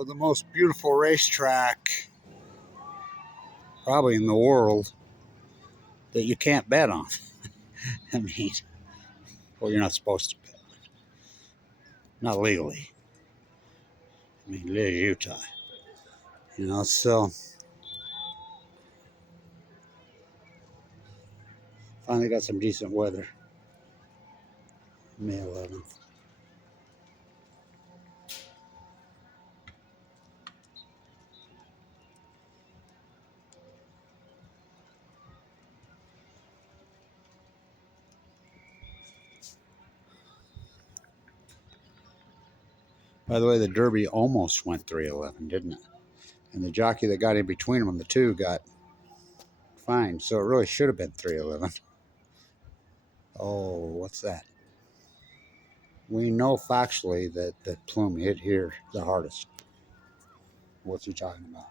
So the most beautiful racetrack probably in the world that you can't bet on. I mean, well, you're not supposed to bet. Not legally. I mean, it is Utah. You know, so finally got some decent weather. May 11th. By the way, the Derby almost went 311, didn't it? And the jockey that got in between them, the two, got fined. So it really should have been 311. Oh, what's that? We know factually that Plume hit here the hardest. What's he talking about?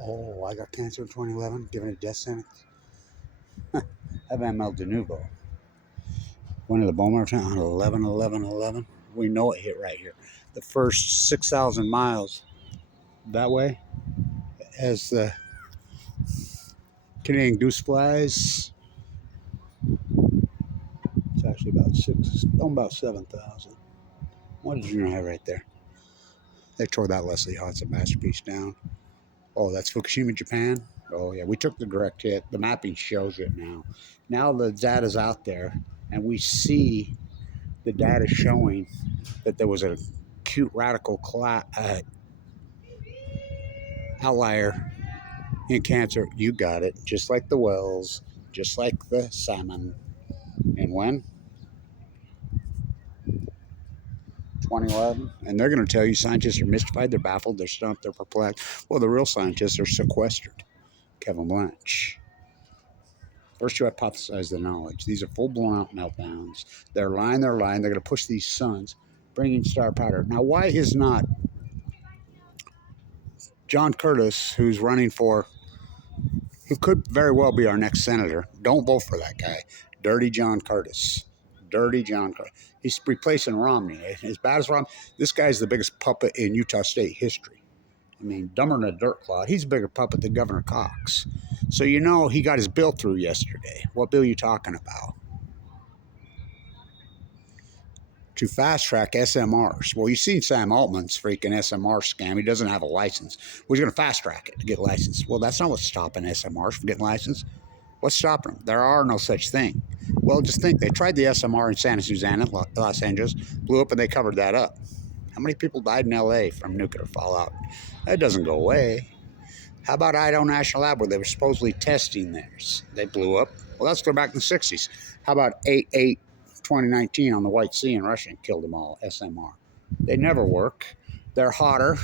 Oh, I got cancer in 2011, given a death sentence. I have AML de novo. Went to the bone marrow on 11/11/11. We know it hit right here. The first 6,000 miles that way, as the Canadian goose flies. It's actually about 7,000. What did you have right there? They tore that Leslie Hodson masterpiece down. Oh, that's Fukushima, Japan. Oh yeah, we took the direct hit. The mapping shows it now. Now the data's out there, and we see the data showing that there was a acute radical outlier in cancer. You got it. Just like the whales, just like the salmon. And when? 2011. And they're going to tell you scientists are mystified, they're baffled, they're stumped, they're perplexed. Well, the real scientists are sequestered. Kevin Blanch. First, you hypothesize the knowledge. These are full-blown out meltdowns. They're lying. They're going to push these suns, bringing star powder. Now, why is not John Curtis, who's running for, who could very well be our next senator, don't vote for that guy, Dirty John Curtis. Dirty John Curtis. He's replacing Romney. As bad as Romney, this guy's the biggest puppet in Utah State history. I mean, dumber than a dirt clod. He's a bigger puppet than Governor Cox. So you know he got his bill through yesterday. What bill are you talking about? To fast-track SMRs. Well, you've seen Sam Altman's freaking SMR scam. He doesn't have a license. Well, he's going to fast-track it to get licensed. Well, that's not what's stopping SMRs from getting licensed. What's stopping them? There are no such thing. Well, just think. They tried the SMR in Santa Susana, Los Angeles, blew up, and they covered that up. How many people died in L.A. from nuclear fallout? That doesn't go away. How about Idaho National Lab, where they were supposedly testing theirs? They blew up. Well, let's go back in the 60s. How about 8/8/2019 on the White Sea in Russia and killed them all, SMR? They never work. They're hotter.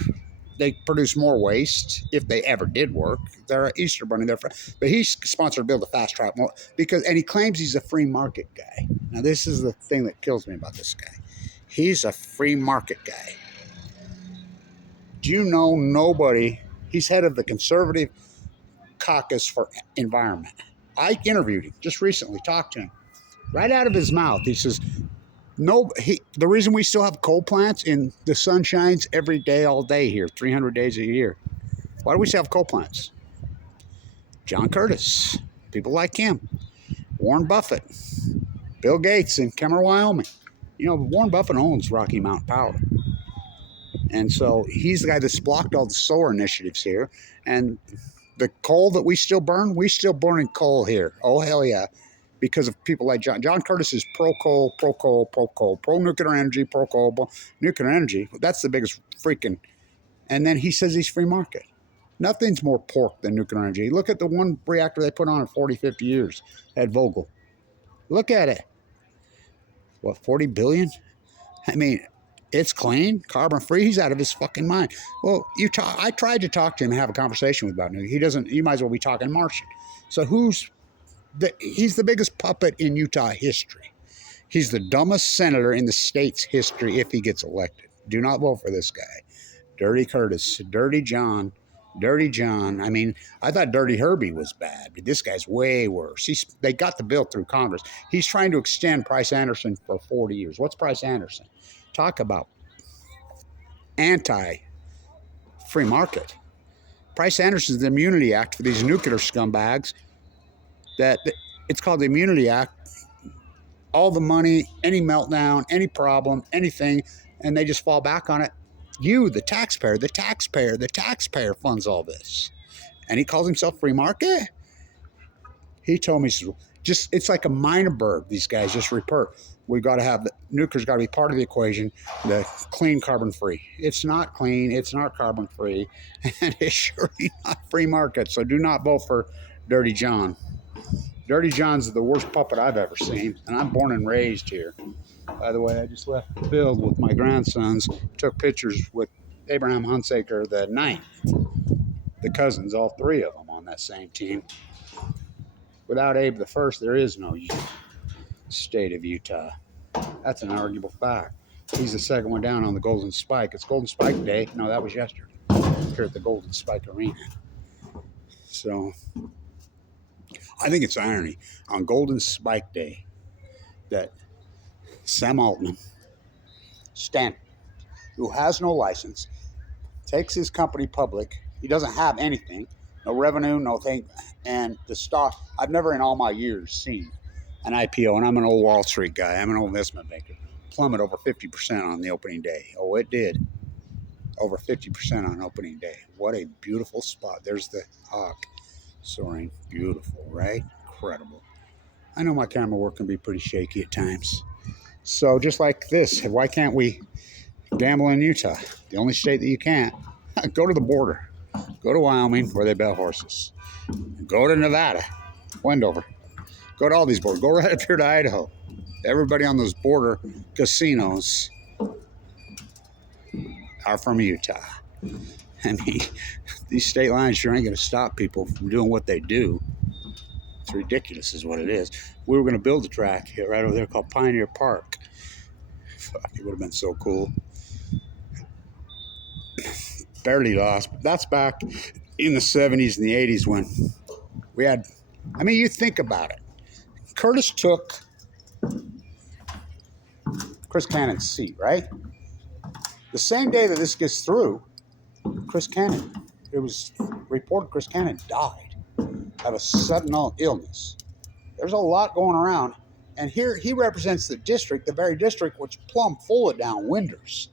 They produce more waste, if they ever did work. They're an Easter bunny. But he sponsored a bill to fast track more, and he claims he's a free market guy. Now, this is the thing that kills me about this guy. He's a free market guy. Do you know nobody? He's head of the Conservative Caucus for Environment. I interviewed him just recently, talked to him. Right out of his mouth, he says, the reason we still have coal plants and the sun shines every day, all day here, 300 days a year. Why do we still have coal plants? John Curtis, people like him, Warren Buffett, Bill Gates in Kemmer, Wyoming. You know, Warren Buffett owns Rocky Mountain Power. And so he's the guy that's blocked all the solar initiatives here. And the coal that we still burning coal here. Oh, hell yeah. Because of people like John. John Curtis is pro-coal, pro-coal, pro-coal, pro-nuclear energy, pro-coal, nuclear energy. That's the biggest freaking. And then he says he's free market. Nothing's more pork than nuclear energy. Look at the one reactor they put on in 40, 50 years at Vogel. Look at it. What, 40 billion? I mean, it's clean, carbon-free. He's out of his fucking mind. Well, I tried to talk to him and have a conversation about him. He doesn't. You might as well be talking Martian. So he's the biggest puppet in Utah history. He's the dumbest senator in the state's history if he gets elected. Do not vote for this guy. Dirty Curtis, Dirty John. I mean, I thought Dirty Herbie was bad, but this guy's way worse. They got the bill through Congress. He's trying to extend Price Anderson for 40 years. What's Price Anderson? Talk about anti-free market. Price-Anderson's Immunity Act for these nuclear scumbags, that it's called the Immunity Act. All the money, any meltdown, any problem, anything, and they just fall back on it. You, the taxpayer funds all this. And he calls himself free market? He told me, just, it's like a minor bird. These guys just report. We got to have, the nuclear's got to be part of the equation, the clean carbon free. It's not clean, it's not carbon free, and it's surely not free market. So do not vote for Dirty John. Dirty John's the worst puppet I've ever seen, and I'm born and raised here. By the way, I just left the field with my grandsons, took pictures with Abraham Hunsaker the ninth, the cousins, all three of them on that same team. Without Abe the first, there is no state of Utah. That's an arguable fact. He's the second one down on the Golden Spike. It's Golden Spike Day. No, that was yesterday here at the Golden Spike Arena. So I think it's irony on Golden Spike Day that Sam Altman, Stanton, who has no license, takes his company public. He doesn't have anything, no revenue, no thing. And the stock, I've never in all my years seen an IPO, and I'm an old Wall Street guy, I'm an old investment banker, plummet over 50% on the opening day. Oh, it did. Over 50% on opening day. What a beautiful spot. There's the hawk soaring. Beautiful, right? Incredible. I know my camera work can be pretty shaky at times. So just like this, why can't we gamble in Utah? The only state that you can't. Go to the border. Go to Wyoming where they bet horses. Go to Nevada, Wendover. Go to all these borders. Go right up here to Idaho. Everybody on those border casinos are from Utah. I mean, these state lines sure ain't going to stop people from doing what they do. It's ridiculous is what it is. We were going to build a track here right over there called Pioneer Park. Fuck, it would have been so cool. Barely lost. But that's back in the 70s and the 80s when we had, I mean, you think about it. Curtis took Chris Cannon's seat, right? The same day that this gets through, Chris Cannon, it was reported Chris Cannon died of a sudden illness. There's a lot going around. And here he represents the district, the very district which plumb full of downwinders.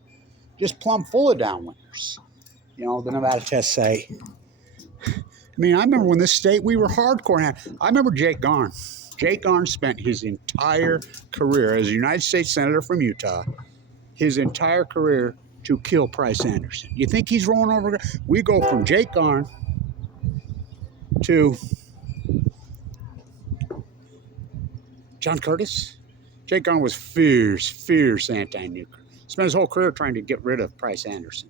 Just plumb full of downwinders. You know, the Nevada tests say. I mean, I remember when this state, we were hardcore. I remember Jake Garn. Jake Garn spent his entire career as a United States Senator from Utah, his entire career to kill Price-Anderson. You think he's rolling over? We go from Jake Garn to John Curtis. Jake Garn was fierce anti-nuclear. Spent his whole career trying to get rid of Price-Anderson.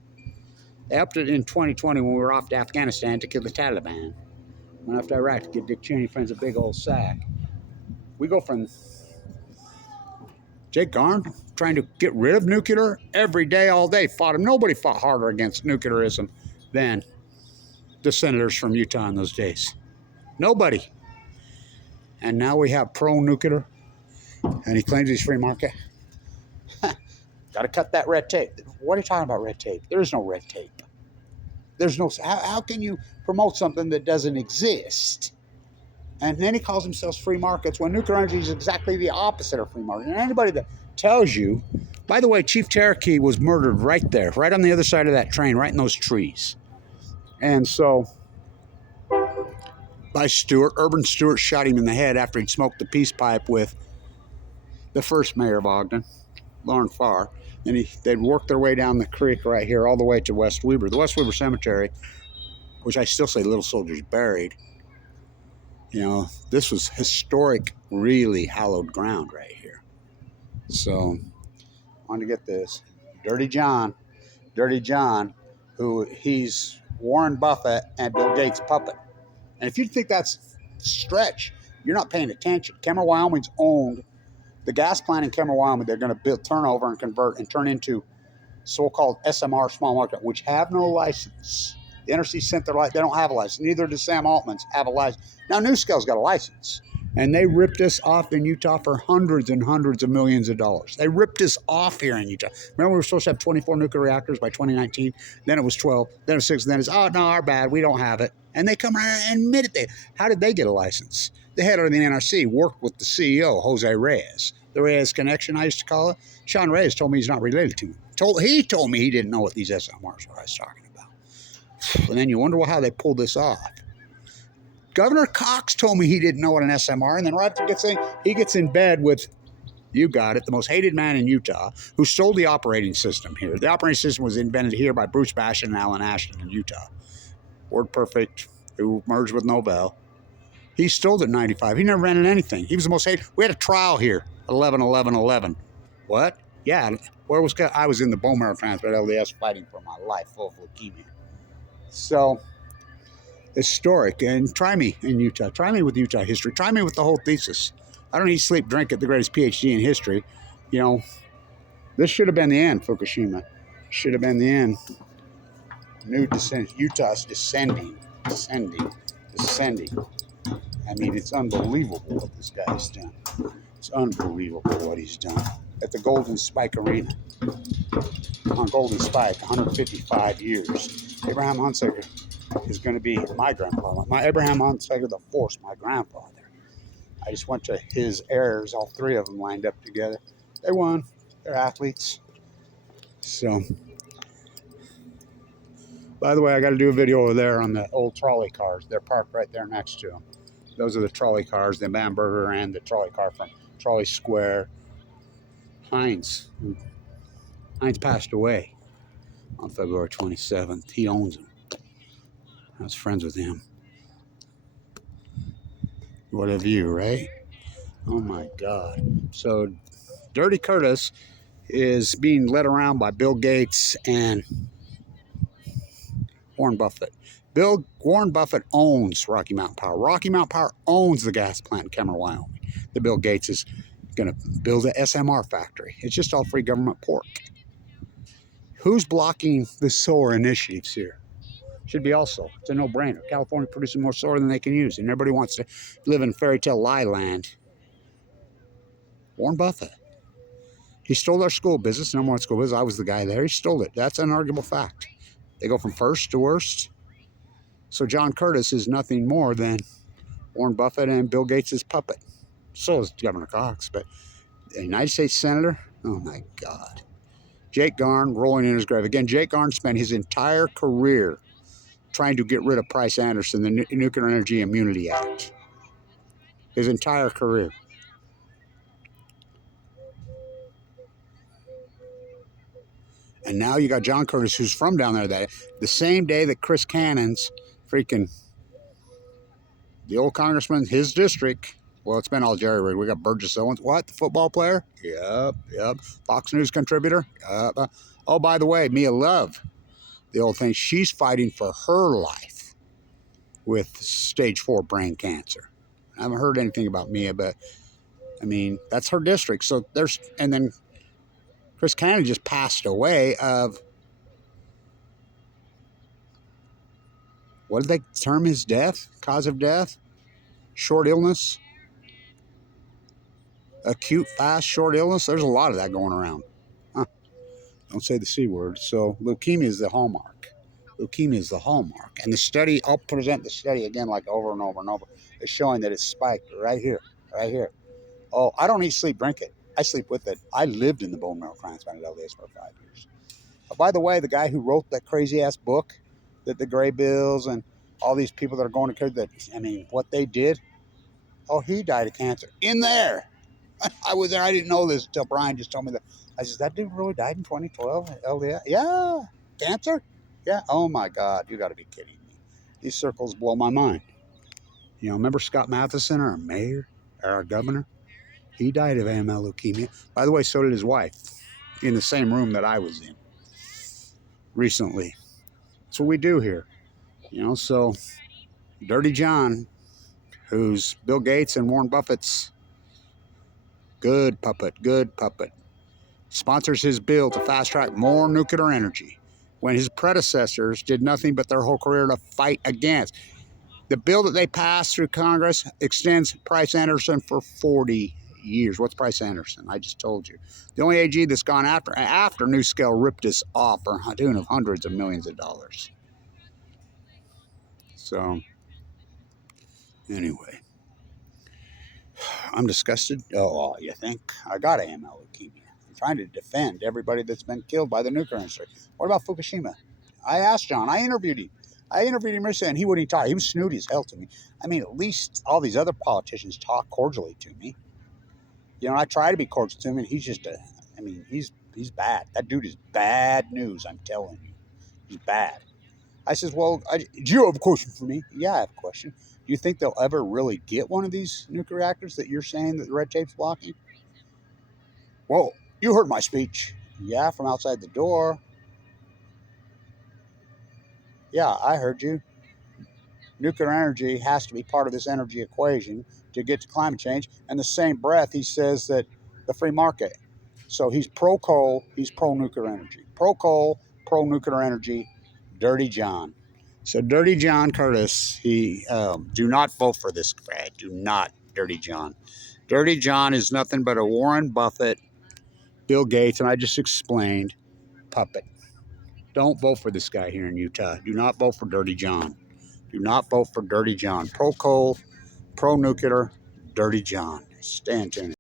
They upped it in 2020 when we were off to Afghanistan to kill the Taliban. Went off to Iraq to get Dick Cheney friends a big old sack. We go from Jake Garn trying to get rid of nuclear every day, all day. Fought him. Nobody fought harder against nuclearism than the senators from Utah in those days. Nobody. And now we have pro-nuclear, and he claims he's free market. Got to cut that red tape. What are you talking about, red tape? There is no red tape. There's no. How can you promote something that doesn't exist? And then he calls himself free markets when nuclear energy is exactly the opposite of free market. And anybody that tells you, by the way, Chief Cherokee was murdered right there, right on the other side of that train, right in those trees. And so, by Stewart, Urban Stewart shot him in the head after he'd smoked the peace pipe with the first mayor of Ogden, Lauren Farr. And they'd work their way down the creek right here all the way to West Weber. The West Weber Cemetery, which I still say Little Soldiers Buried. You know, this was historic, really hallowed ground right here. So, I wanted to get this. Dirty John, who he's Warren Buffett and Bill Gates' puppet. And if you think that's stretch, you're not paying attention. Kemmer, Wyoming's owned. The gas plant in Kemmer, Wyoming, they're going to build, turn over and convert and turn into so-called SMR, small market, which have no license. The NRC sent their license. They don't have a license. Neither does Sam Altman's have a license. Now, NuScale's got a license. And they ripped us off in Utah for hundreds and hundreds of millions of dollars. They ripped us off here in Utah. Remember, we were supposed to have 24 nuclear reactors by 2019. Then it was 12. Then it was 6. And then it's, oh, no, our bad. We don't have it. And they come around and admit it. How did they get a license? The head of the NRC worked with the CEO, Jose Reyes. The Reyes connection, I used to call it. Sean Reyes told me he's not related to me. He told me he didn't know what these SMRs were I was talking about. And then you wonder how they pulled this off. Governor Cox told me he didn't know what an SMR, and then right after he gets in bed with, you got it, the most hated man in Utah, who stole the operating system here. The operating system was invented here by Bruce Bashan and Alan Ashton in Utah. WordPerfect, who merged with Novell. He stole it in 95. He never rented anything. He was the most hated. We had a trial here, 11-11-11. What? Yeah, where was I was in the bone marrow transplant LDS fighting for my life, full of leukemia. So, historic. And try me in Utah. Try me with Utah history. Try me with the whole thesis. I don't eat, sleep, drink it, the greatest PhD in history. You know, this should have been the end, Fukushima. Should have been the end. New descent. Utah's descending. I mean, it's unbelievable what this guy's done. It's unbelievable what he's done. At the Golden Spike Arena. On Golden Spike, 155 years. Abraham Hunsaker is going to be my grandfather. My Abraham Hunsaker the Fourth, my grandfather. I just went to his heirs, all three of them lined up together. They won. They're athletes. So, by the way, I got to do a video over there on the old trolley cars. They're parked right there next to them. Those are the trolley cars, the Bamberger and the trolley car from Trolley Square. Heinz passed away on February 27th. He owns them. I was friends with him. What a view, right? Oh my God. So Dirty Curtis is being led around by Bill Gates and Warren Buffett. Warren Buffett owns Rocky Mountain Power. Rocky Mountain Power owns the gas plant in Cameron, Wyoming. The Bill Gates is going to build an SMR factory. It's just all free government pork. Who's blocking the solar initiatives here? Should be also. It's a no-brainer. California producing more solar than they can use, and everybody wants to live in fairy tale lie land. Warren Buffett. He stole our school business, number one school business. I was the guy there. He stole it. That's an unarguable fact. They go from first to worst. So John Curtis is nothing more than Warren Buffett and Bill Gates' puppet. So is Governor Cox, but a United States Senator, oh my God. Jake Garn rolling in his grave. Again, Jake Garn spent his entire career trying to get rid of Price Anderson, the Nuclear Energy Immunity Act. His entire career. And now you got John Curtis, who's from down there, that the same day that Chris Cannon's freaking, the old congressman, his district, well, it's been all jerry-rigged. We got Burgess Owens. What? The football player? Yep. Fox News contributor? Yep. Oh, by the way, Mia Love, the old thing, she's fighting for her life with stage 4 brain cancer. I haven't heard anything about Mia, but, I mean, that's her district. So there's, and then Chris Cannon just passed away of, what did they term his death? Cause of death? Short illness? Acute, fast, short illness? There's a lot of that going around. Huh. Don't say the C word. So leukemia is the hallmark. Leukemia is the hallmark. And the study, I'll present the study again like over and over and over. It's showing that it's spiked right here. Right here. Oh, I don't eat, sleep, drink it. I sleep with it. I lived in the bone marrow transplant LDS for 5 years. By the way, the guy who wrote that crazy-ass book, that the Gray Bills and all these people that are going to, that, I mean, what they did, oh, he died of cancer. In there. I was there. I didn't know this until Brian just told me that. I said, that dude really died in 2012? LDS? Yeah. Cancer? Yeah. Oh, my God. You got to be kidding me. These circles blow my mind. You know, remember Scott Matheson, our mayor, our governor? He died of AML leukemia. By the way, so did his wife in the same room that I was in recently. That's what we do here. You know, so Dirty John, who's Bill Gates and Warren Buffett's good puppet, sponsors his bill to fast-track more nuclear energy when his predecessors did nothing but their whole career to fight against. The bill that they passed through Congress extends Price Anderson for 40 years. What's Price Anderson? I just told you. The only AG that's gone after NuScale ripped us off for a tune of hundreds of millions of dollars. So, anyway, I'm disgusted. Oh, you think? I got AML leukemia. I'm trying to defend everybody that's been killed by the nuclear industry. What about Fukushima? I asked John. I interviewed him. Recently, and he wouldn't talk. He was snooty as hell to me. I mean, at least all these other politicians talk cordially to me. You know, I try to be cordial to him, and he's just he's bad. That dude is bad news, I'm telling you. He's bad. I says, well, do you have a question for me? Yeah, I have a question. Do you think they'll ever really get one of these nuclear reactors that you're saying that the red tape's blocking? Well, you heard my speech. Yeah, from outside the door. Yeah, I heard you. Nuclear energy has to be part of this energy equation to get to climate change. And the same breath, he says that the free market. So he's pro-coal, he's pro-nuclear energy. Pro-coal, pro-nuclear energy, Dirty John. So Dirty John Curtis, do not vote for this guy. Do not, Dirty John. Dirty John is nothing but a Warren Buffett, Bill Gates, and I just explained, puppet. Don't vote for this guy here in Utah. Do not vote for Dirty John. Do not vote for Dirty John. Pro-coal, pro-nuclear, Dirty John. Stay tuned.